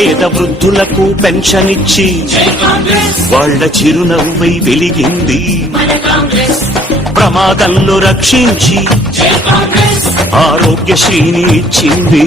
పేద వృద్ధులకు పెన్షన్ ఇచ్చి వాళ్ళ చిరునవ్వై వెలిగింది. ప్రమాదంలో రక్షించి ఆరోగ్యశ్రీని ఇచ్చింది.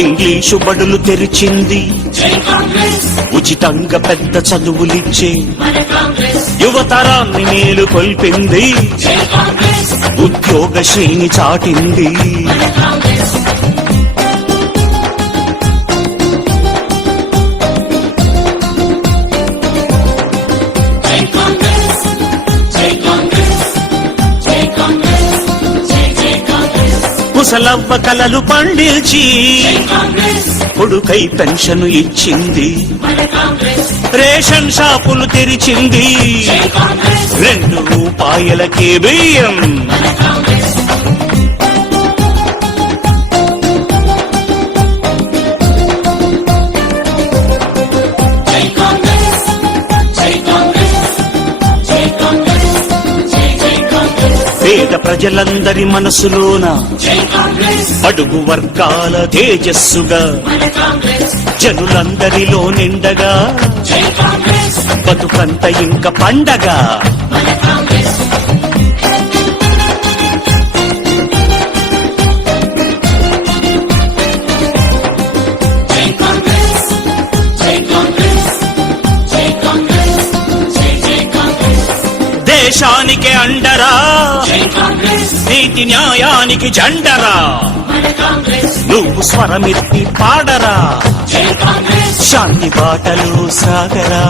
ఇంగ్లీషు బడులు తెరిచింది. ఉచితంగా పెద్ద చదువులిచ్చే యువతరాన్ని మేలు కొల్పింది. ఉద్యోగ శ్రేణి చాటింది. ముసలవ్వ కలలు పండిల్చి కొడుకై పెన్షన్ ఇచ్చింది. రేషన్ షాపులు తెరిచింది. రెండు రూపాయలకే బియ్యం. ప్రజలందరి మనసులోన అడుగు వర్గాల తేజస్సుగా జనులందరిలో నిండగా బతుకంత ఇంక పండగ దేశానికి అండరా. నీతి న్యాయానికి జెండరా. నువ్వు స్వరమెత్తి పాడరా. శాంతి బాటలు సాగరా.